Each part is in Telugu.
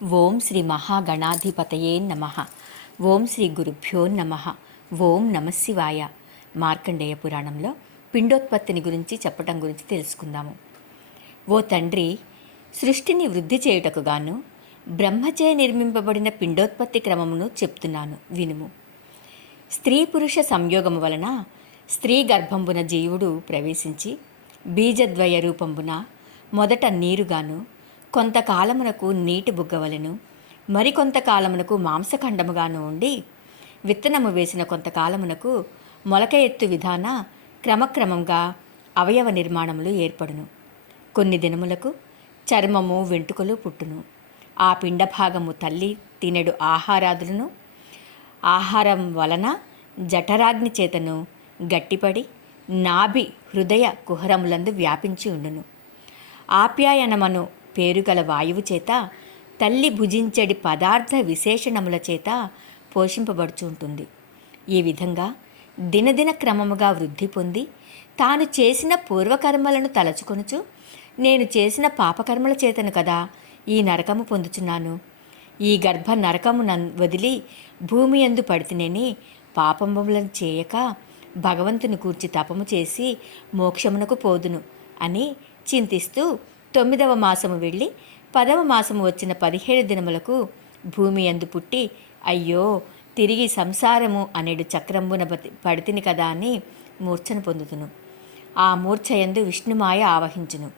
ఓం శ్రీ మహాగణాధిపతయే నమ. ఓం శ్రీ గురుభ్యో నమ. ఓం నమశివాయ. మార్కండేయ పురాణంలో పిండోత్పత్తిని గురించి చెప్పటం గురించి తెలుసుకుందాము. ఓ తండ్రి, సృష్టిని వృద్ధి చేయుటకు గాను బ్రహ్మచే నిర్మింపబడిన పిండోత్పత్తి క్రమమును చెప్తున్నాను, వినుము. స్త్రీ పురుష సంయోగము వలన స్త్రీ గర్భంబున జీవుడు ప్రవేశించి బీజద్వయ రూపంబున మొదట నీరుగాను, కొంతకాలమునకు నీటి బుగ్గవలెను, మరికొంతకాలమునకు మాంసఖండముగాను ఉండి విత్తనము వేసిన కొంతకాలమునకు మొలక ఎత్తు విధాన క్రమక్రమంగా అవయవ నిర్మాణములు ఏర్పడును. కొన్ని దినములకు చర్మము వెంట్రుకలు పుట్టును. ఆ పిండభాగము తల్లి తినెడు ఆహారాదులను ఆహారం వలన జఠరాగ్ని చేతను గట్టిపడి నాభి హృదయ కుహరములందు వ్యాపించి ఉండును. ఆప్యాయనమను పేరుగల వాయువు చేత తల్లి భుజించడి పదార్థ విశేషణముల చేత పోషింపబడుచుంటుంది. ఈ విధంగా దినదిన క్రమముగా వృద్ధి పొంది తాను చేసిన పూర్వకర్మలను తలచుకొనుచు, నేను చేసిన పాపకర్మల చేతను కదా ఈ నరకము పొందుచున్నాను, ఈ గర్భ నరకము వదిలి భూమి యందు పడితేనేని పాపములను చేయక భగవంతుని కూర్చి తపము చేసి మోక్షమునకు పోదును అని చింతిస్తూ 9వ మాసము వెళ్ళి 10వ మాసము వచ్చిన 17 దినములకు భూమి యందు పుట్టి, అయ్యో తిరిగి సంసారము అనేడు చక్రంబున పడితిని కదా అని మూర్ఛను పొందుతును. ఆ మూర్ఛయందు విష్ణుమాయ ఆవహించును.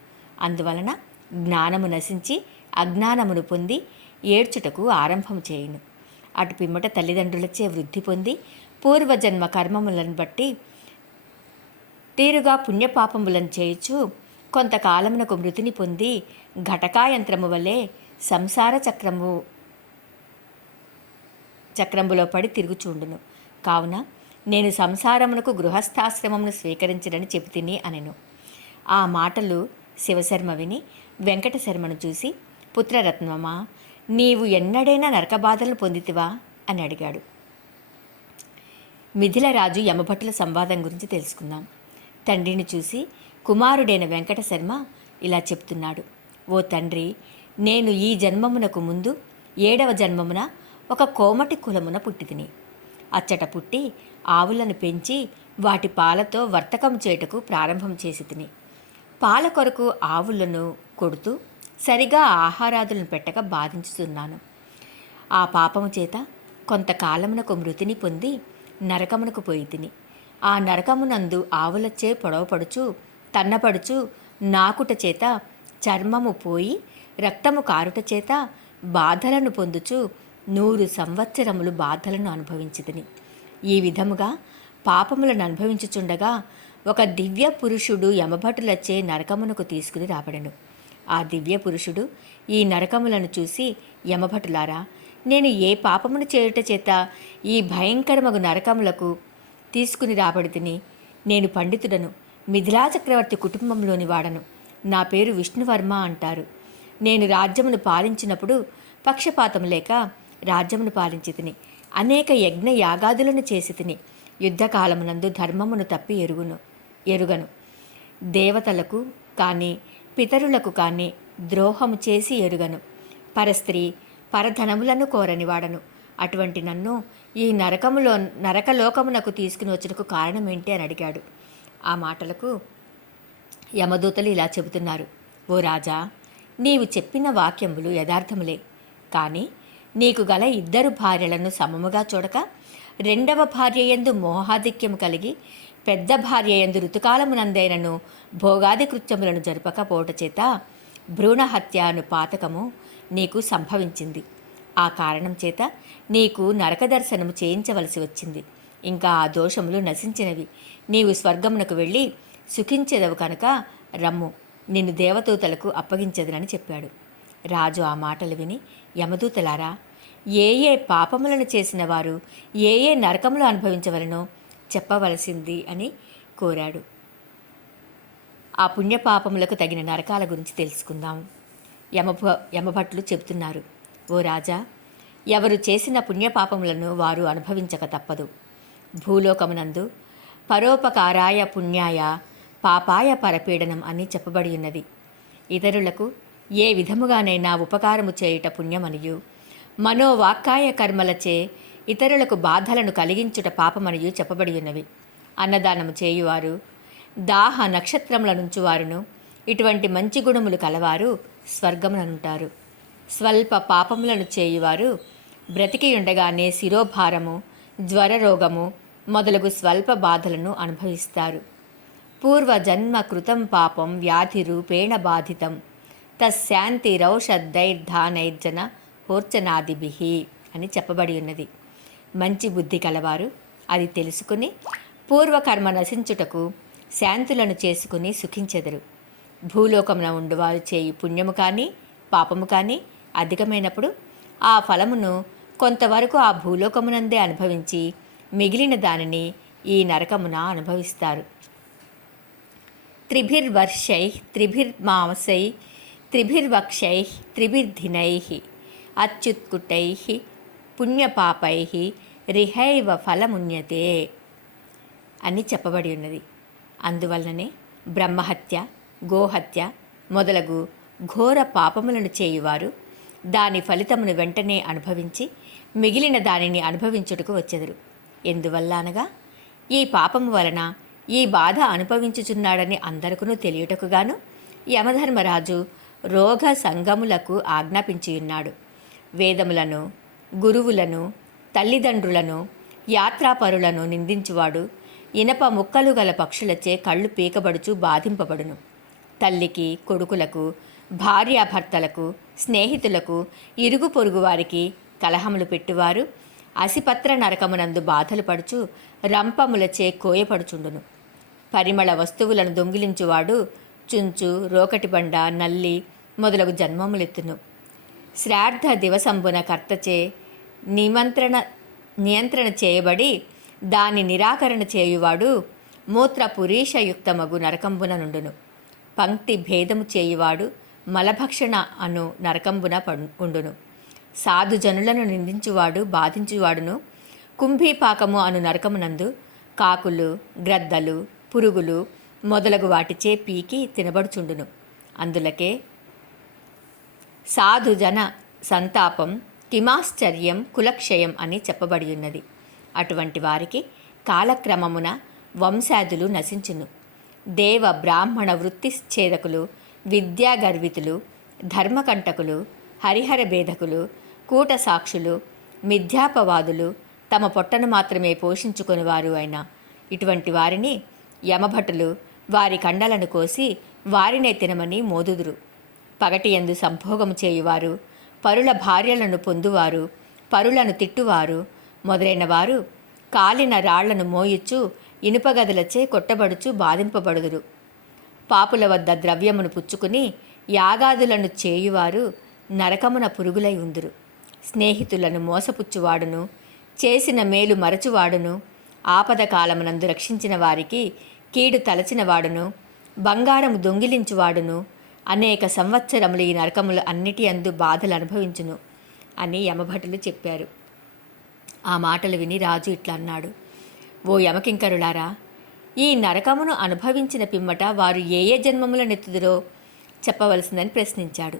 అందువలన జ్ఞానము నశించి అజ్ఞానమును పొంది ఏడ్చుటకు ఆరంభము చేయును. అటు పిమ్మట తల్లిదండ్రులచే వృద్ధి పొంది పూర్వజన్మ కర్మములను బట్టి తీరుగా పుణ్యపాపములను చేయుచు కొంతకాలమునకు మృతిని పొంది ఘటకాయంత్రము వలె సంసార చక్రంబులో పడి తిరుగుచుండును. కావున నేను సంసారమునకు గృహస్థాశ్రమమును స్వీకరించడని చెబుతిని అనెను. ఆ మాటలు శివశర్మ విని వెంకటశర్మను చూసి, పుత్రరత్నమా, నీవు ఎన్నడైనా నరకబాధలను పొందితివా అని అడిగాడు. మిథిలరాజు యమభటుల సంవాదం గురించి తెలుసుకుందాం. తండ్రిని చూసి కుమారుడైన వెంకటశర్మ ఇలా చెప్తున్నాడు. ఓ తండ్రి, నేను ఈ జన్మమునకు ముందు 7వ జన్మమున ఒక కోమటి కులమున పుట్టితిని. అచ్చట పుట్టి ఆవులను పెంచి వాటి పాలతో వర్తకం చేయుటకు ప్రారంభం చేసి తిని. పాల కొరకు ఆవులను కొడుతూ సరిగా ఆహారాదులను పెట్టక బాధించుతున్నాను. ఆ పాపము చేత కొంతకాలమునకు మృతిని పొంది నరకమునకు పోయి తిని. ఆ నరకమునందు ఆవులచే పొడవపడుచు తన్నపడుచు నాకుట చేత చర్మము పోయి రక్తము కారుట చేత బాధలను పొందుచు 100 సంవత్సరములు బాధలను అనుభవించితిని. ఈ విధముగా పాపములను అనుభవించుచుండగా ఒక దివ్య పురుషుడు యమభటులచే నరకమునకు తీసుకుని రాబడెను. ఆ దివ్య పురుషుడు ఈ నరకములను చూసి, యమభటులారా, నేను ఏ పాపమును చేయుట చేత ఈ భయంకరమగు నరకములకు తీసుకుని రాబడితిని? నేను పండితుడను, మిథిలా చక్రవర్తి కుటుంబంలోని వాడను. నా పేరు విష్ణువర్మ అంటారు. నేను రాజ్యమును పాలించినప్పుడు పక్షపాతం లేక రాజ్యమును పాలించి తిని. అనేక యజ్ఞ యాగాదులను చేసి తిని. యుద్ధకాలమునందు ధర్మమును తప్పి ఎరుగను. దేవతలకు కానీ పితరులకు కానీ ద్రోహము చేసి ఎరుగను. పరస్త్రీ పరధనములను కోరని వాడను. అటువంటి నన్ను ఈ నరకలోకమునకు తీసుకుని వచ్చుటకు కారణమేంటి అని అడిగాడు. ఆ మాటలకు యమదూతలు ఇలా చెబుతున్నారు. ఓ రాజా, నీవు చెప్పిన వాక్యములు యథార్థములే. కానీ నీకు గల 2 భార్యలను సమముగా చూడక 2వ భార్య యందు మోహాధిక్యము కలిగి పెద్ద భార్య యందు ఋతుకాలమునందైనను భోగాది కృత్యములను జరపకపోవట చేత భ్రూణహత్య అను పాతకము నీకు సంభవించింది. ఆ కారణం చేత నీకు నరక దర్శనము చేయించవలసి వచ్చింది. ఇంకా ఆ దోషములు నశించినవి. నీవు స్వర్గమునకు వెళ్ళి సుఖించెదవు కనుక రమ్ము, నిన్ను దేవదూతలకు అప్పగించదునని చెప్పాడు. రాజు ఆ మాటలు విని, యమదూతలారా, ఏ ఏ పాపములను చేసిన వారు ఏ ఏ నరకములు అనుభవించవలనో చెప్పవలసింది అని కోరాడు. ఆ పుణ్యపాపములకు తగిన నరకాల గురించి తెలుసుకుందాం. యమభట్లు చెబుతున్నారు. ఓ రాజా, ఎవరు చేసిన పుణ్యపాపములను వారు అనుభవించక తప్పదు. భూలోకమునందు పరోపకారాయ పుణ్యాయ పాపాయ పరపీడనం అని చెప్పబడి ఉన్నది. ఇతరులకు ఏ విధముగానైనా ఉపకారము చేయుట పుణ్యమనియు మనోవాక్కాయ కర్మలచే ఇతరులకు బాధలను కలిగించుట పాపమనియు చెప్పబడి ఉన్నవి. అన్నదానము చేయువారు, దాహ నక్షత్రముల నుంచువారును ఇటువంటి మంచి గుణములు కలవారు స్వర్గమునంటారు. స్వల్ప పాపములను చేయువారు బ్రతికియుండగానే శిరోభారము, జ్వరరోగము మొదలగు స్వల్ప బాధలను అనుభవిస్తారు. పూర్వజన్మ కృతం పాపం వ్యాధి రూపేణ బాధితం తశాంతిరౌషధైర్ధానైర్జన హోర్చనాదిభిః అని చెప్పబడి ఉన్నది. మంచి బుద్ధి కలవారు అది తెలుసుకుని పూర్వకర్మ నశించుటకు శాంతులను చేసుకుని సుఖించెదరు. భూలోకమున ఉండువారు చేయు పుణ్యము కానీ పాపము కానీ అధికమైనప్పుడు ఆ ఫలమును కొంతవరకు ఆ భూలోకమునందే అనుభవించి మిగిలిన దానిని ఈ నరకమున అనుభవిస్తారు. త్రిభిర్వర్షై త్రిభిర్మాసై త్రిభిర్వక్షై త్రిభిర్ధినై అచ్యుత్కుటై పుణ్యపాపై రిహైవ ఫలమున్యతే అని చెప్పబడి ఉన్నది. అందువలననే బ్రహ్మహత్య, గోహత్య మొదలగు ఘోర పాపములను చేయువారు దాని ఫలితమును వెంటనే అనుభవించి మిగిలిన దానిని అనుభవించుటకు వచ్చెదరు. ఎందువల్ల అనగా ఈ పాపము వలన ఈ బాధ అనుభవించుచున్నాడని అందరికీ తెలియుటకుగాను యమధర్మరాజు రోగ సంగములకు ఆజ్ఞాపించియున్నాడు. వేదములను, గురువులను, తల్లిదండ్రులను, యాత్రాపరులను నిందించువాడు ఇనప ముక్కలు గల పక్షులచే కళ్ళు పీకబడుచు బాధింపబడును. తల్లికి, కొడుకులకు, భార్యాభర్తలకు, స్నేహితులకు, ఇరుగు పొరుగు వారికి కలహములు పెట్టువారు అసిపత్ర నరకమునందు బాధలు పడుచు రంపములచే కోయపడుచుండును. పరిమళ వస్తువులను దొంగిలించువాడు చుంచు, రోకటిబండ, నల్లి మొదలగు జన్మములెత్తును. శ్రాద్ధ దివసంబున కర్తచే నియంత్రణ చేయబడి దాని నిరాకరణ చేయువాడు మూత్రపురీషయుక్తమగు నరకంబున నుండును. పంక్తి భేదము చేయువాడు మలభక్షణ అను నరకంబున ఉండును. సాధుజనులను నిందించువాడు బాధించువాడును కుంభీపాకము అను నరకమునందు కాకులు, గ్రద్దలు, పురుగులు మొదలగు వాటిచే పీకి తినబడుచుండును. అందులకే సాధుజన సంతాపం కిమాశ్చర్యం కులక్షయం అని చెప్పబడి ఉన్నది. అటువంటి వారికి కాలక్రమమున వంశాదులు నశించును. దేవ బ్రాహ్మణ వృత్తిఛేదకులు, విద్యాగర్వితులు, ధర్మకంటకులు, హరిహర భేదకులు, కూట సాక్షులు, మిథ్యాపవాదులు, తమ పొట్టను మాత్రమే పోషించుకొనివారు అయిన ఇటువంటి వారిని యమభటులు వారి కండలను కోసి వారినే తినమని మోదుదురు. పగటియందు సంభోగము చేయువారు, పరుల భార్యలను పొందువారు, పరులను తిట్టువారు మొదలైన వారు కాలిన రాళ్లను మోయిచ్చు ఇనుపగదులచే కొట్టబడుచు బాధింపబడుదురు. పాపుల వద్ద ద్రవ్యమును పుచ్చుకుని యాగాదులను చేయువారు నరకమున పురుగులై ఉందురు. స్నేహితులను మోసపుచ్చువాడును, చేసిన మేలు మరచువాడును, ఆపద కాలమునందు రక్షించిన వారికి కీడు తలచిన వాడును, బంగారము దొంగిలించువాడును అనేక సంవత్సరములు ఈ నరకములు అన్నిటి అందు బాధలు అనుభవించును అని యమభటులు చెప్పారు. ఆ మాటలు విని రాజు ఇట్లా అన్నాడు: ఓ యమకింకరులారా, ఈ నరకమును అనుభవించిన పిమ్మట వారు ఏ ఏ జన్మములనెత్తుదురో చెప్పవలసిందని ప్రశ్నించాడు.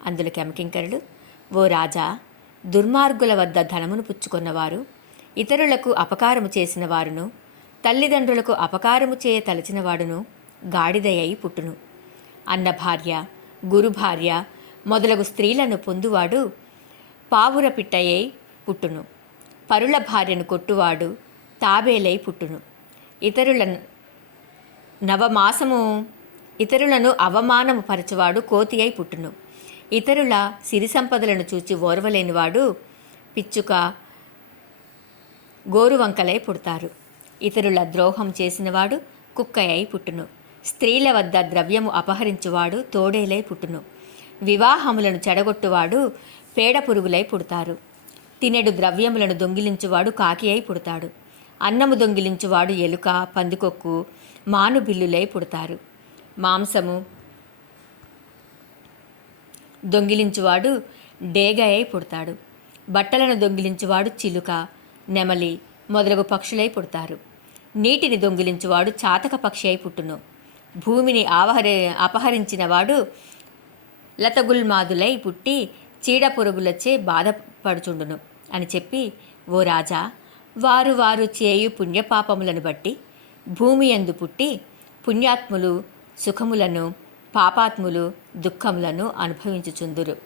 అందులోకి యమకింకరుడు: ఓ రాజా, దుర్మార్గుల వద్ద ధనమును పుచ్చుకున్నవారు, ఇతరులకు అపకారము చేసిన వారును, తల్లిదండ్రులకు అపకారము చేయ తలచినవాడును గాడిదయ్యి పుట్టును. అన్న భార్య, గురు భార్య మొదలగు స్త్రీలను పొందువాడు పావుర పిట్టయ్యి పుట్టును. పరుల భార్యను కొట్టువాడు తాబేలై పుట్టును. ఇతరులను అవమానము పరచువాడు కోతి అయి పుట్టును. ఇతరుల సిరి సంపదలను చూచి ఓర్వలేనివాడు పిచ్చుక, గోరువంకలై పుడతారు. ఇతరుల ద్రోహం చేసినవాడు కుక్క అయి పుట్టును. స్త్రీల వద్ద ద్రవ్యము అపహరించువాడు తోడేలై పుట్టును. వివాహములను చెడగొట్టువాడు పేడ పురుగులై పుడతారు. తినెడు ద్రవ్యములను దొంగిలించువాడు కాకి అయి పుడతాడు. అన్నము దొంగిలించువాడు ఎలుక, పందికొక్కు, మానుబిల్లులై పుడతారు. మాంసము దొంగిలించువాడు డేగ అయి పుడతాడు. బట్టలను దొంగిలించువాడు చిలుక, నెమలి మొదలగు పక్షులై పుడతారు. నీటిని దొంగిలించువాడు చాతక పక్షి అయి పుట్టును. భూమిని అపహరించిన వాడు లతగుల్మాదులై పుట్టి చీడ పురుగులచే బాధపడుచుండును అని చెప్పి, ఓ రాజా, వారు వారు చేయు పుణ్యపాపములను బట్టి భూమి యందు పుట్టి పుణ్యాత్ములు సుఖములను, పాపాత్ములు దుఃఖములను అనుభవించుచుందురు.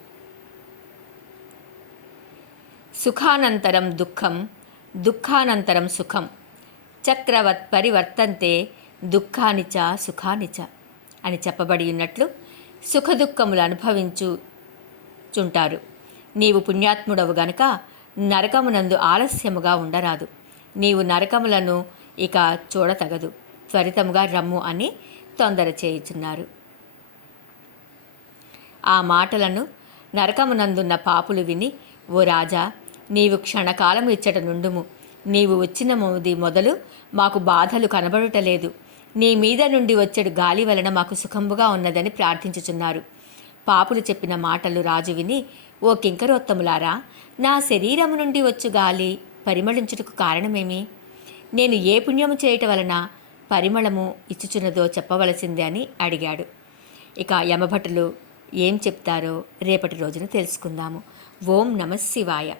సుఖానంతరం దుఃఖం, దుఃఖానంతరం సుఖం, చక్రవత్ పరివర్తంతే దుఃఖానిచ సుఖానిచ అని చెప్పబడి ఉన్నట్లు సుఖదుఖములు అనుభవించుచుంటారు. నీవు పుణ్యాత్ముడవు గనక నరకమునందు ఆలస్యముగా ఉండరాదు. నీవు నరకములను ఇక చూడతగదు. త్వరితముగా రమ్ము అని తొందర చేయుచున్నారు. ఆ మాటలను నరకమునందున్న పాపులు విని, ఓ రాజా, నీవు క్షణకాలము ఇచ్చట నుండుము. నీవు వచ్చిన మొదలు మాకు బాధలు కనబడుటలేదు. నీ మీద నుండి వచ్చేడు గాలి వలన మాకు సుఖంబుగా ఉన్నదని ప్రార్థించుచున్నారు. పాపులు చెప్పిన మాటలు రాజు విని, ఓ కింకరోత్తములారా, నా శరీరము నుండి వచ్చు గాలి పరిమళించుటకు కారణమేమి? నేను ఏ పుణ్యము చేయటం వలన పరిమళము ఇచ్చుచున్నదో చెప్పవలసిందే అని అడిగాడు. ఇక యమభటులు ఏం చెప్తారో రేపటి రోజున తెలుసుకుందాము. ఓం నమః శివాయ.